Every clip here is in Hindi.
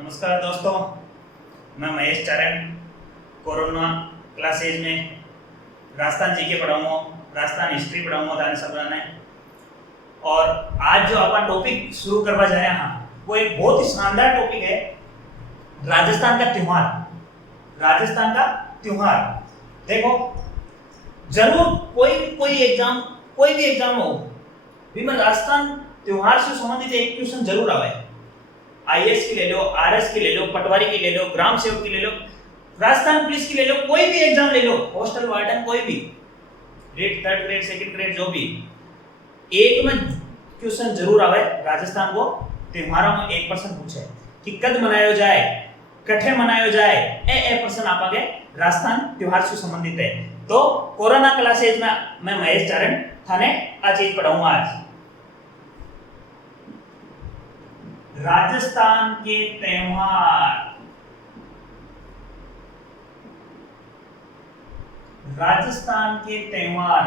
नमस्कार दोस्तों, मैं महेश चारण कोरोना क्लासेज में राजस्थान जीके पढ़ाऊंगा, राजस्थान हिस्ट्री पढ़ाऊंगा थाने सबराने। और आज जो अपन टॉपिक शुरू करवा जा रहे हैं वो एक बहुत ही शानदार टॉपिक है, राजस्थान का त्योहार। राजस्थान का त्योहार देखो, जरूर कोई भी एग्जाम हो भी में राजस्थान त्योहार से संबंधित एक क्वेश्चन जरूर आवे। आईएएस की ले लो, आरएस की ले लो, पटवारी की ले लो, ग्राम सेवक की ले लो, राजस्थान पुलिस की ले लो, कोई भी एग्जाम ले लो, हॉस्टल वार्डन कोई भी, grade third grade second grade जो भी, एक में क्वेश्चन जरूर आवे। राजस्थान को त्योहारों में एक प्रश्न पूछे कि कद मनायो जाए, कठे मनायो जाए, ए प्रश्न आपागे राजस्थान त्योहार से संबंधित है। तो कोरोना क्लासेज में मैं महेश चारण थाने आ चीज पढ़ाऊंगा आज। राजस्थान के त्योहार, राजस्थान के त्योहार,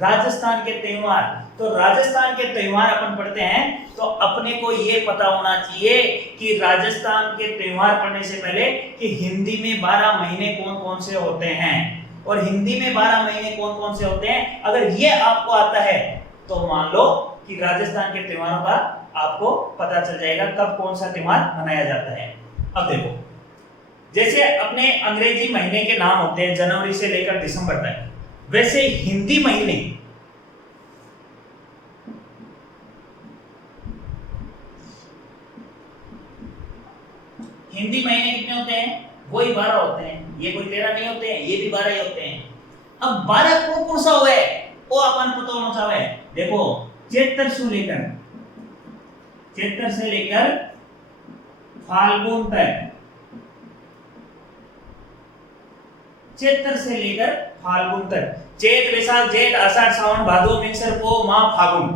राजस्थान के त्योहार। तो राजस्थान के त्योहार अपन पढ़ते हैं तो अपने को ये पता होना चाहिए कि राजस्थान के त्योहार पढ़ने से पहले कि हिंदी में 12 महीने कौन कौन से होते हैं, और हिंदी में 12 महीने कौन कौन से होते हैं। अगर ये आपको आता है तो मान लो कि राजस्थान के त्योहारों का आपको पता चल जाएगा कब कौन सा त्योहार मनाया जाता है। अब देखो, जैसे अपने अंग्रेजी महीने के नाम होते हैं जनवरी से लेकर दिसंबर तक, वैसे हिंदी महीने कितने होते हैं? वही 12 होते हैं। ये कोई 13 नहीं होते हैं, ये भी 12 ही होते हैं। अब 12 कौन सा हुआ है वो अपन पता होना चाहिए। देखो, चैत्र से लेकर फाल्गुन तक, चैत्र से लेकर फाल्गुन तक, चैत वैशाख जेठ आषाढ़ सावन भादो मिक्सर पो माह फागुन,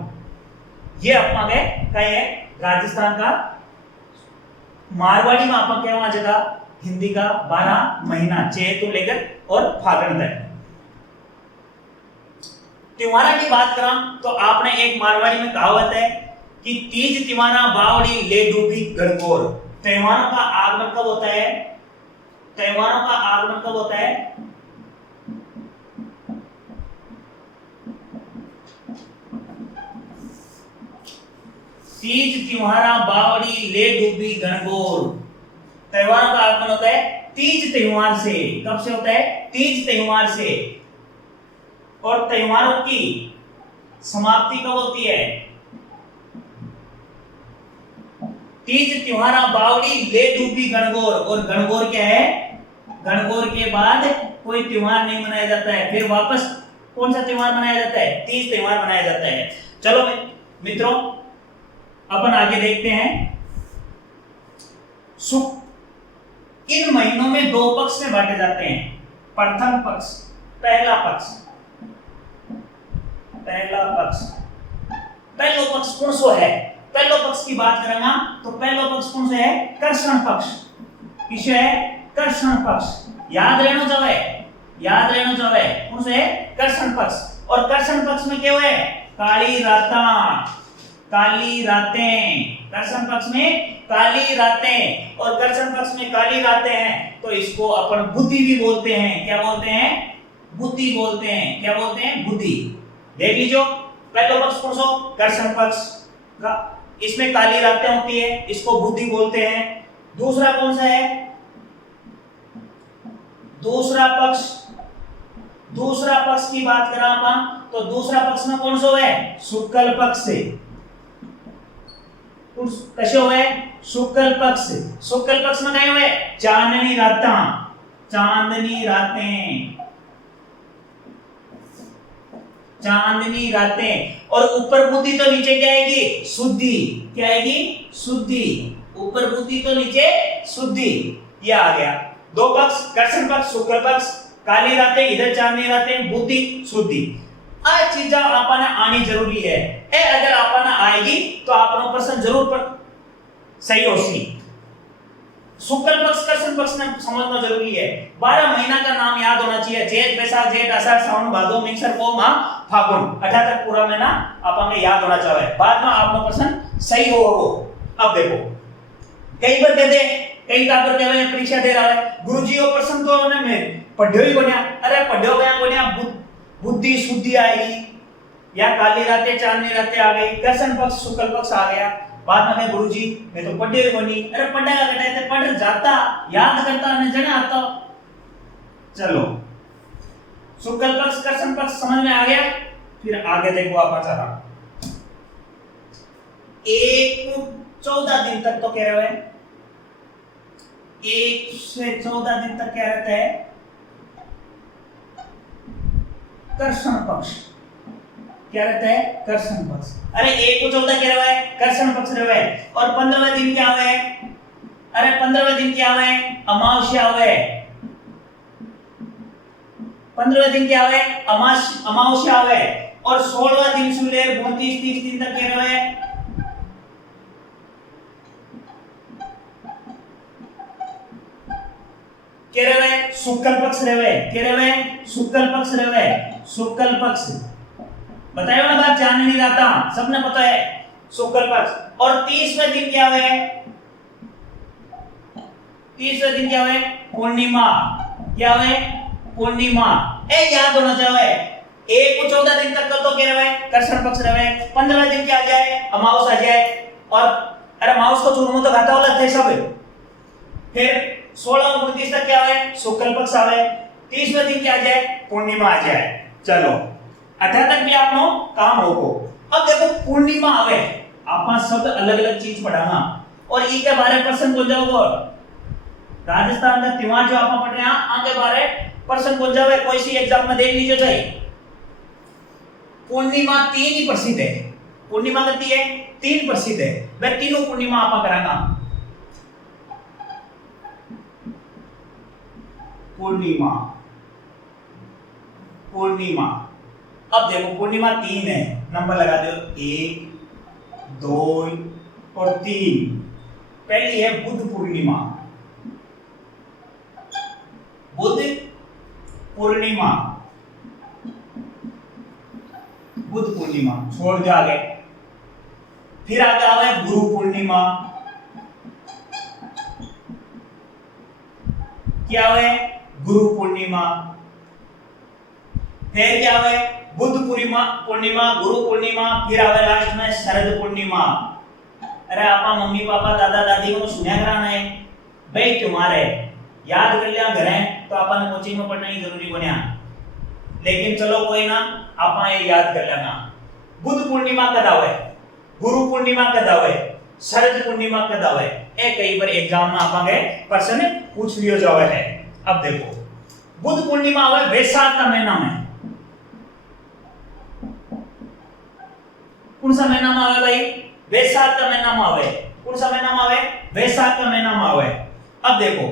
ये अपना कहीं है राजस्थान का। मारवाड़ी में आपका क्या वहां जगह हिंदी का 12 महीना, चैत तो लेकर और फागुन तक। त्योहार की बात करा तो आपने एक मारवाड़ी में कहावत है कि तीज तिवारा बावड़ी ले डूबी गणगौर। त्योहारों का आगमन कब होता है? त्योहारों का आगमन कब होता है? तीज तिवारा बावड़ी ले डूबी गणगौर। त्योहारों का आगमन होता है तीज त्योहार से। कब से होता है? तीज त्योहार से। और त्योहारों की समाप्ति कब होती है? तीज त्योहारा बावड़ी ले डूबी गणगौर। और गणगौर क्या है? गणगौर के बाद कोई त्योहार नहीं मनाया जाता है, फिर वापस कौन सा त्योहार मनाया जाता है? तीज त्योहार मनाया जाता है। चलो मित्रों, अपन आगे देखते हैं। इन महीनों में दो पक्ष में बांटे जाते हैं। प्रथम पक्ष, पहला पक्ष पहलो पक्ष कौन सो है? पहलो पक्ष की बात करेंगे तो पहलो पक्ष कौन सा है? कृष्ण पक्ष। किसे है? कृष्ण पक्ष। याद रहना जावे कौन सा है? कृष्ण पक्ष। और कृष्ण पक्ष में क्या है? काली रातें। कृष्ण पक्ष में काली रातें, और कृष्ण पक्ष में काली रातें हैं तो इसको अपन बुद्धि भी बोलते हैं। क्या बोलते हैं? बुद्धि बोलते हैं। क्या बोलते हैं? बुद्धि। देख लीजिए, पहला पक्ष कौन सा? कृष्ण पक्ष का, इसमें काली रातें होती है, इसको बुद्धि बोलते हैं। दूसरा कौन सा है? दूसरा पक्ष की बात करें अपन तो दूसरा पक्ष में कौन सा है? शुक्ल पक्ष से। कैसे हुए? शुक्ल पक्ष में क्या हुए? चांदनी रातें। और ऊपर बुद्धि तो नीचे क्या आएगी? शुद्धि। क्या आएगी? शुद्धि। ऊपर बुद्धि तो नीचे शुद्धि। ये आ गया। दो पक्ष, कृष्ण पक्ष, शुक्ल पक्ष, काली रातें, इधर चांदनी रातें, बुद्धि शुद्धि। आ चीजा आपने आनी जरूरी है। अगर आपने आएगी तो आपनो प्रश्न जरूर पर सही होगी। शुक्ल पक्ष कृष्ण पक्ष में समझना जरूरी है। 12 महीना का नाम याद होना चाहिए। चैत वैशाख जेठ आषाढ़ सावन भादो मिक्सर पो माह फागुन, 18 तक पूरा महीना आपको याद होना चाहिए। बाद में आपका प्रश्न सही हो। अब देखो, कई बार कहते कई का पर कहवे परीक्षा दे रहा है गुरुजी ओ प्रश्न तो ने मैं पढ़ियो ही कोन्या। अरे पढ़ियो गया कोन्या, बुद्धि शुद्धि आएगी या काली रातें चांदनी रातें आ गई, कर्षण पक्ष शुक्ल पक्ष आ गया। बाद में कहे गुरुजी मैं तो पढ़े ही कोनी। अरे पढ़ेगा बेटा ते पढ़ जाता, याद करता ने जने आता। चलो शुक्ल पक्ष कर्षण पक्ष समझ में आ गया। फिर आगे देखो आप चला 1-14 दिन तक तो कह रहे हैं 1 से 14 दिन तक क्या रहता है कर्षण पक्ष। क्या रहता है कर्षण पक्ष। अरे 1 को 14 क्या रहा है कर्षण पक्ष रहा है। और 15वें दिन क्या हुआ है, अरे 15वें दिन क्या हुआ है अमावस्या हुआ है। 15वें दिन क्या हुआ है अमावस्या हुआ है। और 16वां दिन से लेकर 29-30 दिन तक क्या रहा है क्या रहे हैं शुक्ल पक्ष रहे हैं। क्या रहे हैं शुक्ल पक्ष रहे हैं। शुक्ल पक्ष बताया ना बात, चांदनी राता सबने पता है शुक्ल पक्ष। और 30वें दिन क्या है 30वें दिन क्या है पूर्णिमा। क्या है पूर्णिमा। ए याद होना चाहिए 1 को 14 दिन तक तो क्या रहे कर्षण पक्ष रहे। 15वें दिन क्या आ जाए अमावस आ जाए। और अरे अमावस को चूरमा तो घाटा वाला थे सब। फिर 16-29 तक क्या है शुक्ल पक्ष आवे। 30वें दिन क्या आ जाए पूर्णिमा आ जाए। चलो 18 तक भी आपनो काम होगो। अब देखो पूर्णिमा आवे आपा सब अलग अलग चीज पढ़ाना और ई के बारे प्रश्न को जाओगे। राजस्थान का त्योहार जो आपा पढ़ रहे हैं आगे बारे प्रश्न को जावे कोई सी एग्जाम में देख लीजिए। भाई पूर्णिमा 3 ही प्रसिद्ध है। पूर्णिमा कितनी है 3 प्रसिद्ध है। वह तीनों पूर्णिमा आपा कराना। पूर्णिमा पूर्णिमा अब देखो पूर्णिमा 3 है, नंबर लगा दो 1 2 और 3। पहली है बुद्ध पूर्णिमा। बुद्ध पूर्णिमा बुद्ध पूर्णिमा छोड़ दो आगे। फिर आगे आवे गुरु पूर्णिमा। क्या है गुरु पूर्णिमा। फिर क्या है बुद्ध पूर्णिमा गुरु पूर्णिमा। फिर आवे लास्ट में शरद पूर्णिमा। अरे आपा मम्मी पापा दादा दादी को सुना कराना है भाई तुम्हारे याद कर लिया घर है तो आपा ने कोचिंग में पढ़ना ही जरूरी बनिया। लेकिन चलो कोई ना आपा ये याद कर लेना। बुद्ध पूर्णिमा कद आवे, गुरु पूर्णिमा कद आवे, शरद पूर्णिमा कद आवे। ए कई बार एग्जाम में आपांगे प्रश्न पूछ लियो जावे है। अब देखो बुद्ध पूर्णिमा आवे वैशाख का महीना में। कौन सा महीना में आवे भाई वैशाख का महीना में आवे। कौन सा महीना में आवे वैशाख का महीना में आवे। अब देखो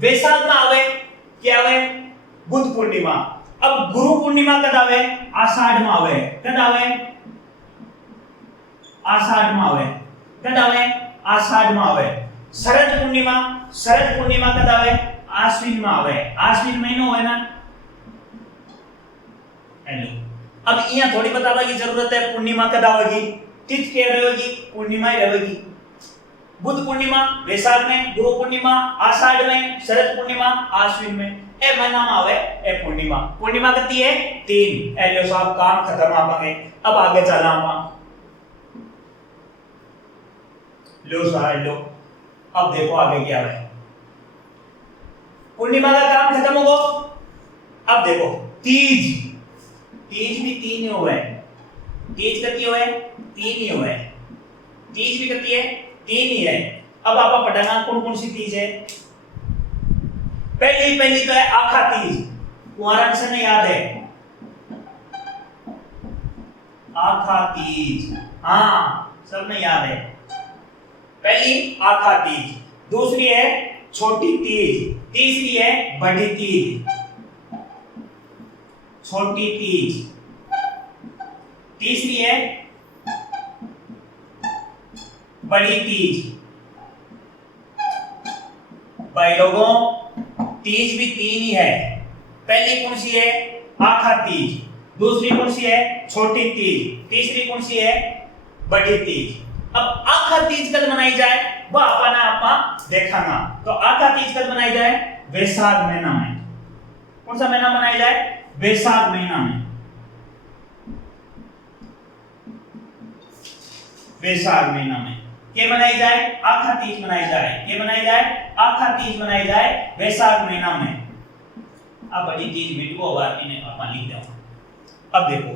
वैशाख में आवे क्या आवे बुद्ध पूर्णिमा। अब गुरु पूर्णिमा कद आवे आषाढ़ में आवे। कद आवे आषाढ़ में आवे। कद आवे आषाढ़ में आवे। शरद पूर्णिमा कद आवे आश्विन में आवे। आश्विन महीनो है ना। हेलो अब यहाँ थोड़ी बताने की जरूरत है पूर्णिमा कद आवेगी। तिथि क्या रहेगी पूर्णिमा ही रहेगी। बुद्ध पूर्णिमा वैशाख में, गुरु पूर्णिमा आषाढ़ में, शरद पूर्णिमा आश्विन में। ए महीना में आवे ए पूर्णिमा। पूर्णिमा कितनी है 3। एलियो साहब काम खत्म आपांगे। अब आगे चलना आपा लो साहब लो। अब देखो आगे क्या है। पूर्णिमा का काम खत्म होगा। अब देखो तीज भी 3 ही हुआ है। तीज कितनी हुआ है 3 ही हुआ है। तीज भी कितनी है 3 ही है। अब आपका पढ़ना कौन कौन सी तीज है। पहली तो है आखा तीज। कुंवारा से नहीं याद है आखा तीज। हाँ सबने याद है। पहली आखा तीज, दूसरी है छोटी तीज, तीसरी है बड़ी तीज। छोटी तीज, तीसरी है बड़ी तीज। भाई लोगों तीज भी 3 ही है। पहली कौन सी है आखा तीज, दूसरी कौन सी है छोटी तीज, तीसरी कौन सी है बड़ी तीज। अब आखा तीज कब मनाई जाए वह अपना आपा देखांगा। तो आखा तीज कद मनाई जाए? वैशाख महीना में। कौन सा महीना मनाई जाए? वैशाख महीना में। वैशाख महीना में के मनाई जाए? आखा तीज मनाई जाए। के मनाई जाए? आखा तीज मनाई जाए वैशाख महीना में। अब बड़ी तीज मिटको बात इन्हें अपन लिख दो। अब देखो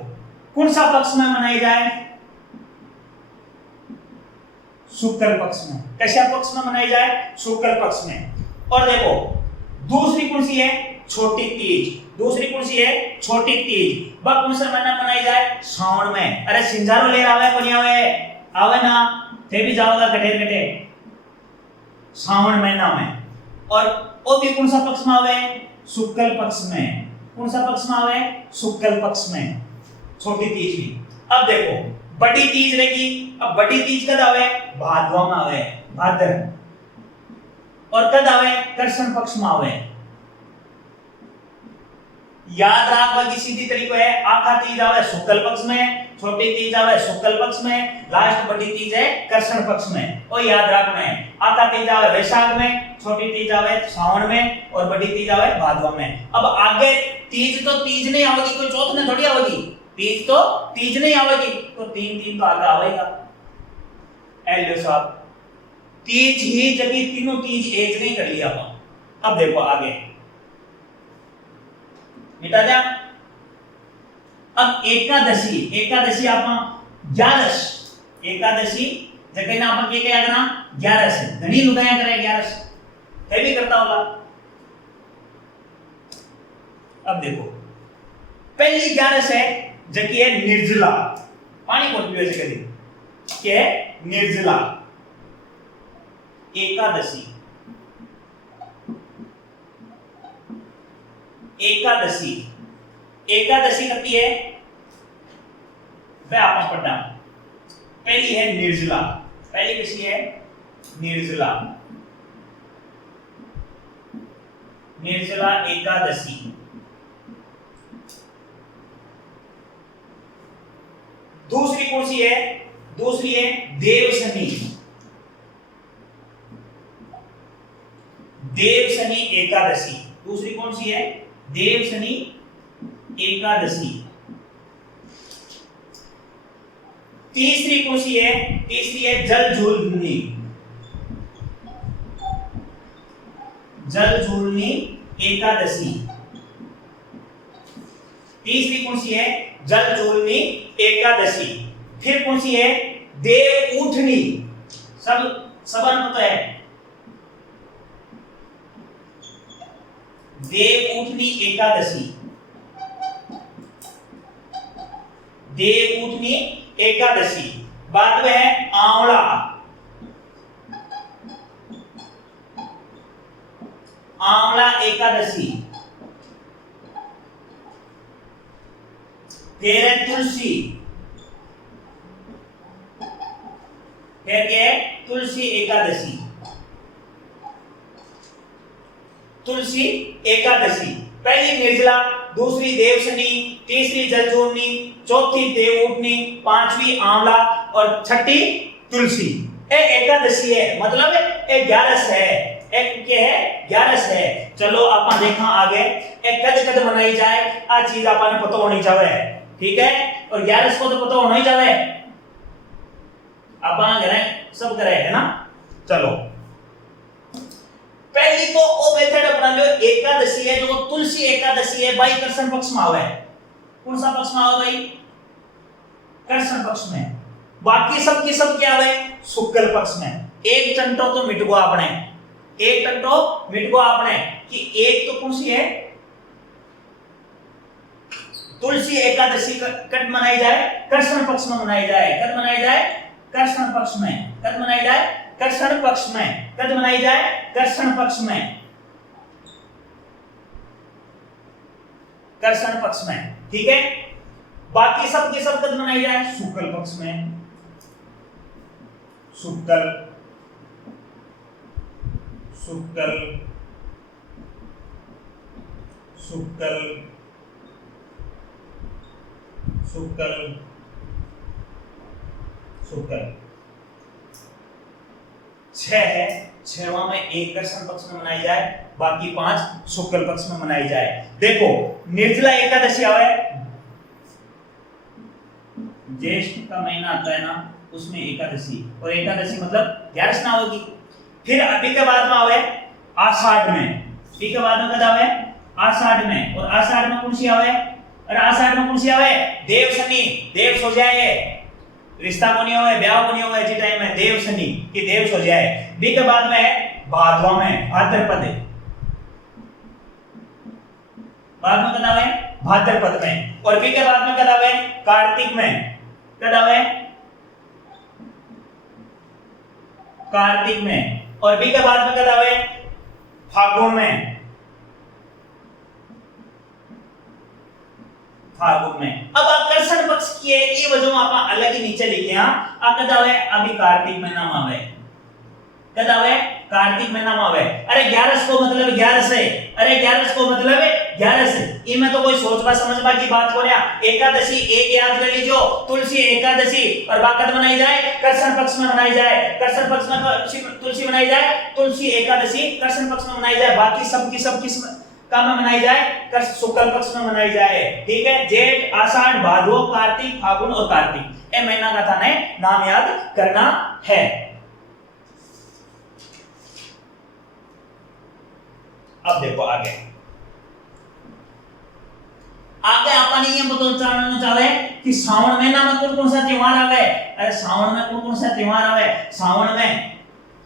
कौन सा पक्ष में मनाई जाए? शुक्ल पक्ष में। कैसा पक्ष में मनाई जाए? शुक्ल पक्ष में। और देखो दूसरी कौन सी है? छोटी तीज। दूसरी कौन सी है? छोटी तीज। वह कौन सा महीना मनाई जाए? श्रावण में। अरे सिंजारो ले आवे कोनी आवे ना, थे भी जाओगा कटे कटे श्रावण महीना में। और वो भी कौन सा पक्ष में आवे? शुक्ल पक्ष में। कौन सा पक्ष में आवे? शुक्ल पक्ष में छोटी तीज भी। अब देखो बड़ी तीज रहेगी। अब बड़ी तीज कद आवे? भादवा में आवे, भाद्र। और कद आवे? कृष्ण पक्ष में आवे। याद रखने की सीधी तरीका है, आखा तीज आवे शुक्ल पक्ष में, छोटी तीज आवे शुक्ल पक्ष में, लास्ट बड़ी तीज है कृष्ण पक्ष में। और याद रखना है आखा तीज आवे वैशाख में, छोटी तीज आवे श्रावण में और बड़ी तीज आवे भादवा में। अब आगे तीज तो तीज नहीं आवेगी, कोई चौथ में थोड़ी आवेगी। तीज तो तीज नहीं आवेगी, तो तीन तो आगे आवेगा। एलियो साहब तीज ही जबकि तीनों तीज एक नहीं कर लिया अपन। अब देखो आगे मिटा दिया। अब एकादशी, एकादशी आप 11 एकादशी जगह ना अपन के क्या करना? 11 घनी लुगाया करे 11 कहीं भी करता होगा। अब देखो पहली 11 है जबकि है निर्जला। पानी कौन पीवे से कभी क्या है? निर्जला एकादशी। एकादशी एकादशी कती है वह आपस पढ़ना। पहली है निर्जला। पहली किसी है? निर्जला। निर्जला एकादशी। दूसरी कौन सी है? दूसरी है देवशनी। देवशनी एकादशी। दूसरी कौन सी है? देवशनी एकादशी। तीसरी कौन सी है? तीसरी है जल झूलनी। जल झूलनी एकादशी। तीसरी कौन सी है? जल झूलनी एकादशी। फिर कौन सी है? देव उठनी। सबन पता है देव उठनी एकादशी। देव उठनी एकादशी। बाद में है आंवला। आंवला एकादशी। फिर है तुलसी। फिर क्या है? तुलसी एकादशी। तुलसी एकादशी। पहली निर्जला, दूसरी देवशनी, तीसरी जलजोड़नी, चौथी देवउठनी, पांचवी आंवला और छठी तुलसी। ए एकादशी है मतलब ए 11 है। एक क्या है? 11 है। चलो अपन देखा आगे एक कद कद मनाई जाए आ चीज अपन पता होनी चाहिए। ठीक है? और 11 को तो पता होना ही चाहिए। अपन करे सब करे है ना। चलो पहली तो ओ मेथड अपना लो एकादशी है जो तुलसी एकादशी है भाई कृष्ण पक्ष में आवे। कौन सा पक्ष में आवे भाई? कृष्ण पक्ष में। बाकी सब की सब क्या आवे? शुक्ल पक्ष में। एक टंटो तो मिट गो आपने। एक टंटो मिट गो आपने कि एक तो कौन सी है? तुलसी एकादशी कब मनाई जाए? कृष्ण पक्ष में मनाई जाए। कब मनाई जाए? कृष्ण पक्ष में। कब मनाई जाए? कृष्ण पक्ष में। कब मनाई जाए? कृष्ण पक्ष में। कृष्ण पक्ष में। ठीक है? बाकी सब के सब कब मनाई जाए? शुक्ल पक्ष में। शुक्ल शुक्ल शुक्ल शुक्ल शुक्ल 6 है, 6वां में एक कृष्ण पक्ष में मनाई जाए, बाकी 5 शुक्ल पक्ष में मनाई जाए। देखो निर्जला एकादशी आवे, ज्येष्ठ का महीना आता है ना, उसमें एकादशी, और एकादशी मतलब 11 ना होगी। फिर अभी के बाद में आवे आषाढ़ में, अभी के बाद में कद आवे आषाढ़ में, और आषाढ़ में कौन सी आवे, और आषाढ़ में कौन सी आवे, देव शनि, देव सो जाए, रिश्ता को नहीं होवे, ब्याह को नहीं होवे, जी टाइम में देव शनि कि देव सो जाए। बी के बाद में भादवा में, भाद्रपद, बाद में कद आवे भाद्रपद में, और बी के बाद में कद आवे कार्तिक में, कद आवे कार्तिक में, और बी के बाद में कद आवे फागुन में, फागुन में। अब आकर्षण पक्ष की है ये वजह आप अलग ही नीचे लिखे हां, आ कद आवे अभी कार्तिक महीना में आवे, कद आवे कार्तिक महीना में आवे। अरे 11 को मतलब 11 से, अरे 11 को मतलब 11 से, इनमें तो कोई सोचबा समझबा की बात हो रहा। एकादशी एक याद कर लीजो, तुलसी एकादशी, और बाकद मनाई जाए कृष्ण पक्ष में मनाई जाए, कृष्ण पक्ष में तुलसी मनाई जाए, तुलसी एकादशी कृष्ण पक्ष में मनाई जाए, बाकी सब किस का में मनाई जाए, कर शुक्ल पक्ष में मनाई जाए। ठीक है, जेठ आषाढ़ भादो कार्तिक फागुन और कार्तिक, ये महीना का था ने नाम याद करना है। अब देखो आगे अपन ये बताना चाहे कि श्रावण महीना में कौन कौन सा त्योहार आवे। अरे श्रावण में कौन कौन सा त्योहार आवे,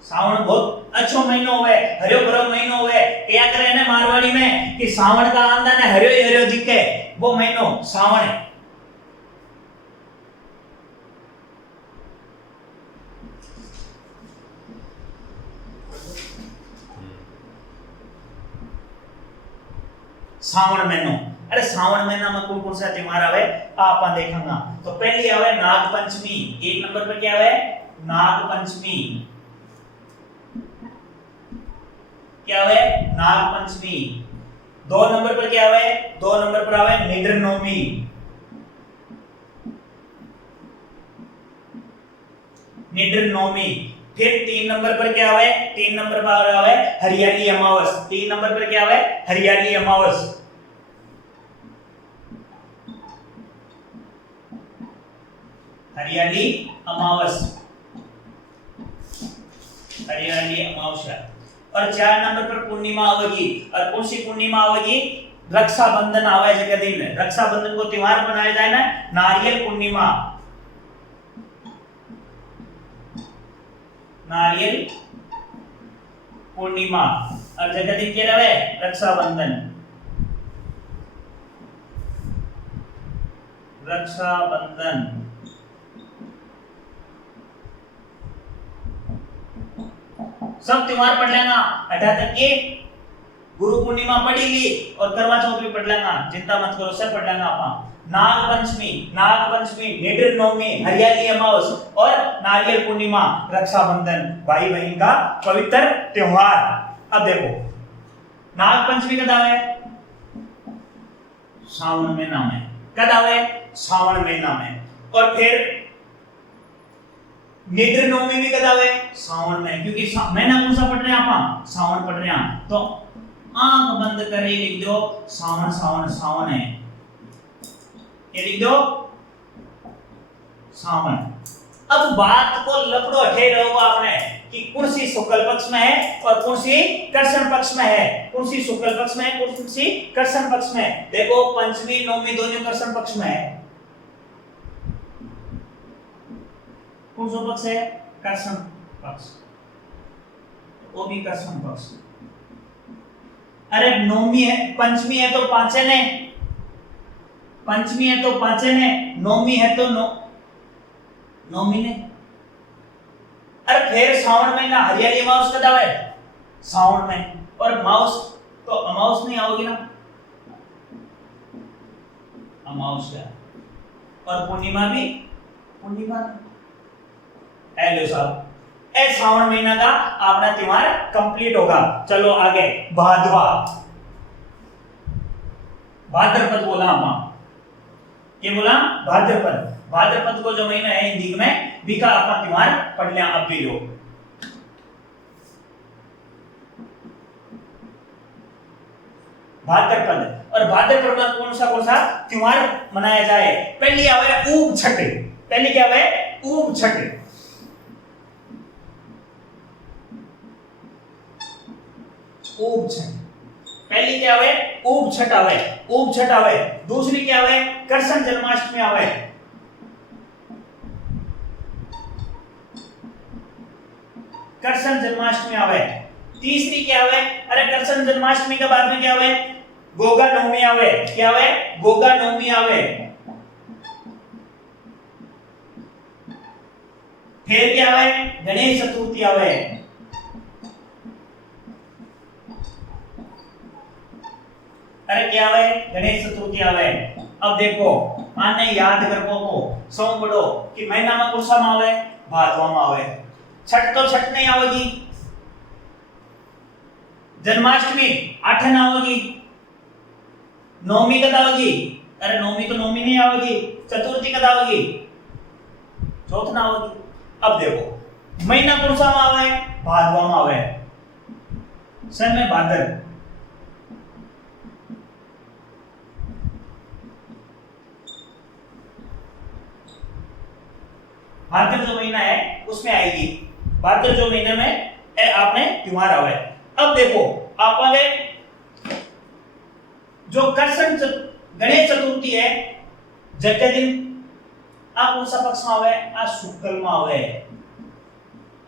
श्रावण बहुत अच्छो महीनो होवे, हरियो भरो महीनो होवे। क्या करे ने मारवाड़ी में कि श्रावण का आंदा ने हरियो ही हरियो दिखे, वो महीनो श्रावण है। श्रावण महीनो, अरे श्रावण महीना में कौन कौन सा त्योहार आवे आपन देखेंगा। तो पहली आवे नाग पंचमी, एक नंबर पर क्या आवे नाग पंचमी, क्या आवे नाग पंचमी। 2 नंबर पर क्या आवे, 2 नंबर पर आवे निद्र नवमी, निद्र नवमी। फिर 3 नंबर पर क्या आवे, 3 नंबर पर आवे हरियाली अमावस, 3 नंबर पर क्या आवे हरियाली अमावस, हरियाली अमावस, हरियाली अमावस्या। और 4 नंबर पर पूर्णिमा आवेगी, और कौन सी पूर्णिमा आवेगी, रक्षाबंधन आवे जगह दिन। रक्षाबंधन को त्योहार मनाया जाए ना, नारियल पूर्णिमा, नारियल पूर्णिमा, और जगह दिन क्या रहे रक्षाबंधन, रक्षाबंधन। सब त्योहार पढ़ लेना, 78 की गुरु पूर्णिमा पढ़ी ली, और करवा चौथ भी पढ़ लेना, चिंता मत करो सब पढ़ लेना आप। नाग पंचमी, निद्र नवमी, हरियाली अमावस और नारियल पूर्णिमा, रक्षाबंधन, भाई बहन का पवित्र त्योहार। अब देखो नाग पंचमी कद आवे, श्रावण महीना में, कद आवे श्रावण महीना में। और फिर निद्र नवमी भी कद आवे श्रावण में, क्योंकि महीना कौन सा पढ़ रहे हैं आप, श्रावण पढ़ रहे हैं। तो आंख बंद करे लिख दो श्रावण, श्रावण श्रावण है, ये लिख दो श्रावण। अब बात को लपड़ो हटे रहो आपने कि कौन सी शुक्ल पक्ष में है और कौन सी कृष्ण पक्ष में है, कौन सी शुक्ल पक्ष में है, कौन सी कृष्ण पक्ष में है। देखो पंचमी नवमी दोनों कृष्ण पक्ष में है, कौन सा पक्ष है कृष्ण पक्ष, वो भी कृष्ण पक्ष। अरे नवमी है, पंचमी है तो पांचे ने, पंचमी है तो पांचे ने, नवमी है तो नवमी ने। अरे फिर श्रावण महीना हरियाली अमावस कद आवे श्रावण में, और अमावस तो अमावस नहीं आओगी ना, अमावस्या, और पूर्णिमा भी पूर्णिमा। हेलो साहब, ए श्रावण महीना का अपना त्योहार कंप्लीट होगा। चलो आगे भादवा, भाद्रपद बोला हम, क्या बोला भाद्रपद। भाद्रपद को जो महीना है हिंदी में बीका अपना त्योहार पढ़ लिया अब भी लोग। भाद्रपद। और भाद्रपद में कौन सा त्योहार मनाया जाए? पहली आवे ऊब छठ। पहली क्या आवे? ऊब छठ। ऊब छठ पहली क्या आवे? ऊब छठ आवे। ऊब छठ आवे। दूसरी क्या आवे? कृष्ण जन्माष्टमी आवे। कृष्ण जन्माष्टमी आवे। तीसरी क्या आवे? अरे कृष्ण जन्माष्टमी के बाद में क्या आवे? गोगा नवमी आवे। क्या आवे? गोगा नवमी आवे। फिर क्या आवे? गणेश चतुर्थी आवे। अरे क्या आवे? गणेश चतुर्थी आवे। अब देखो आने याद करको को सौ बड़ो कि महीना में कौन सा आवे? भादवा में आवे। छठ तो छठ नहीं आवेगी। जन्माष्टमी 8 ना आवेगी। नवमी कद आवेगी? अरे नवमी तो नवमी नहीं आवेगी। चतुर्थी कद आवेगी? चौथ ना आवेगी। अब देखो महीना कौन सा आवे? भादवा में आवे। सन में भादर। भाद्र जो महीना है उसमें आएगी। भाद्र जो महीने में आपने त्योहार आवे। अब देखो आप आगे जो कृष्ण गणेश चतुर्थी है जब के दिन आप कौन सा पक्ष में आवे? आज शुक्ल में आवे।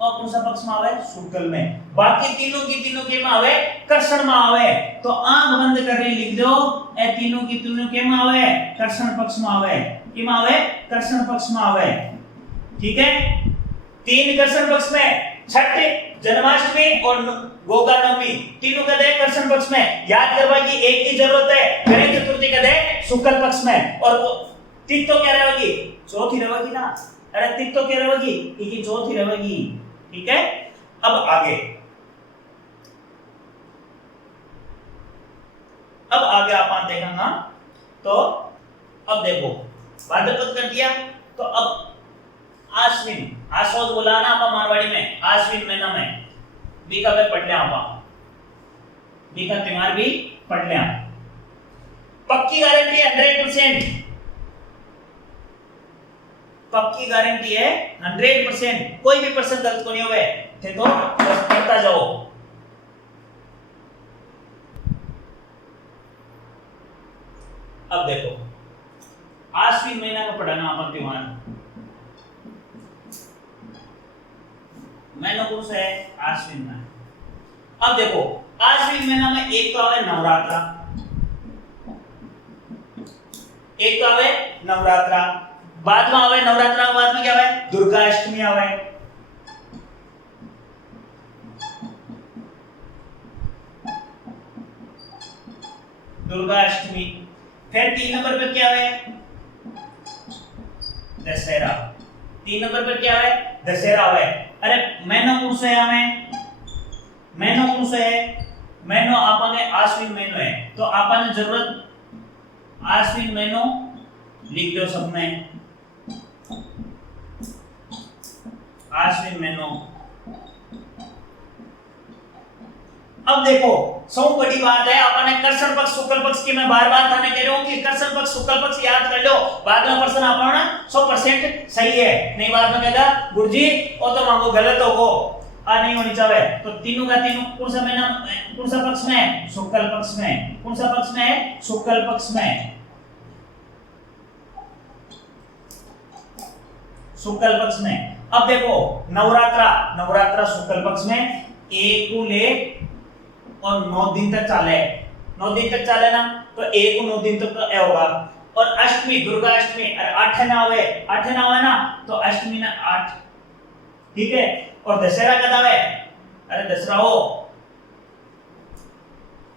और कौन सा पक्ष में आवे? शुक्ल में। बाकी तीनों के में आवे? कृष्ण में आवे। तो आंख बंद करके लिख दो ए तीनों के में आवे? कृष्ण पक्ष में आवे। कि में आवे? कृष्ण पक्ष में आवे। ठीक है। 3 कृष्ण पक्ष में, छठ, जन्माष्टमी और गोगा नवमी तीनों कद है कृष्ण पक्ष में। याद करवा की एक ही जरूरत है, गणेश चतुर्थी कद है शुक्ल पक्ष में। और तिथ तो क्या रहेगी? चौथी रहेगी ना। अरे तिथ तो क्या रहेगी? इनकी चौथी रहेगी। ठीक है। अब आगे आप देखेंगे तो अब देखो भाद्रपद कर दिया तो अब आश्विन, आशोद बोला ना आप मारवाड़ी में, आश्विन महीना में बीका पे पढ़ लिया आप, बीका त्योहार भी पढ़ लिया। पक्की गारंटी है 100%, पक्की गारंटी है 100%, कोई भी पर्सन गलत को नहीं हुए थे तो बस पढ़ता जाओ। अब देखो आश्विन महीना का पढ़ाना अपन त्योहार महीना कौन सा है? आश्विन में। अब देखो आश्विन महीना में एक तो आवे नवरात्रा, एक तो आवे नवरात्रा, बाद में आवे नवरात्रा के बाद में क्या आवे? दुर्गा अष्टमी आवे। दुर्गा अष्टमी। फिर 3 नंबर पर क्या आवे? दशहरा। 3 नंबर पर क्या आवे? दशहरा आवे। अरे महीना कौन सा है? हमें महीना कौन सा है? महीनो आपने आश्विन महीनो है तो आपने जरूरत आश्विन महीनो लिख दो सब में, आश्विन महीनो। अब देखो सौ बड़ी बात है अपने कृष्ण पक्ष शुक्ल पक्ष की मैं बार-बार थाने कह रहा हूं कि कृष्ण पक्ष शुक्ल पक्ष याद कर लो, बाद में प्रश्न अपना 100% सही है, नहीं बाद में कहेगा गुरुजी वो तो मांगो गलत होगो आ नहीं होनी चाहिए। तो तीनों का तीनों कौन सा महीना कौन सा पक्ष में? शुक्ल पक्ष में। कौन सा पक्ष में? शुक्ल पक्ष में, शुक्ल पक्ष में। अब देखो नवरात्रा, नवरात्रा शुक्ल पक्ष में 1 को ले और 9 दिन तक चाले, 9 दिन तक चाले ना तो 1 को 9 दिन तक तो होगा। और अष्टमी, दुर्गा अष्टमी, अरे 8 ना होवे, 8 ना होवे ना तो अष्टमी ना 8, ठीक है। और दशहरा कद आवे? अरे दसरा हो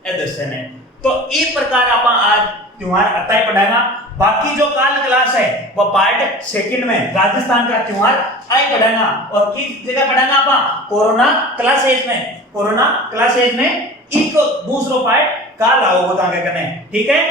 ए दशहरा। तो इस प्रकार अपन आज त्योहार अतः पढ़ाएगा। बाकी जो काल क्लास है वो पार्ट सेकंड में राजस्थान का त्योहार आई पढ़ाएगा। और किस जगह पढ़ाएगा अपन? कोरोना क्लासेज में, कोरोना क्लासेज में इको दूसरो पार्ट काल आओ बताने करने, ठीक है।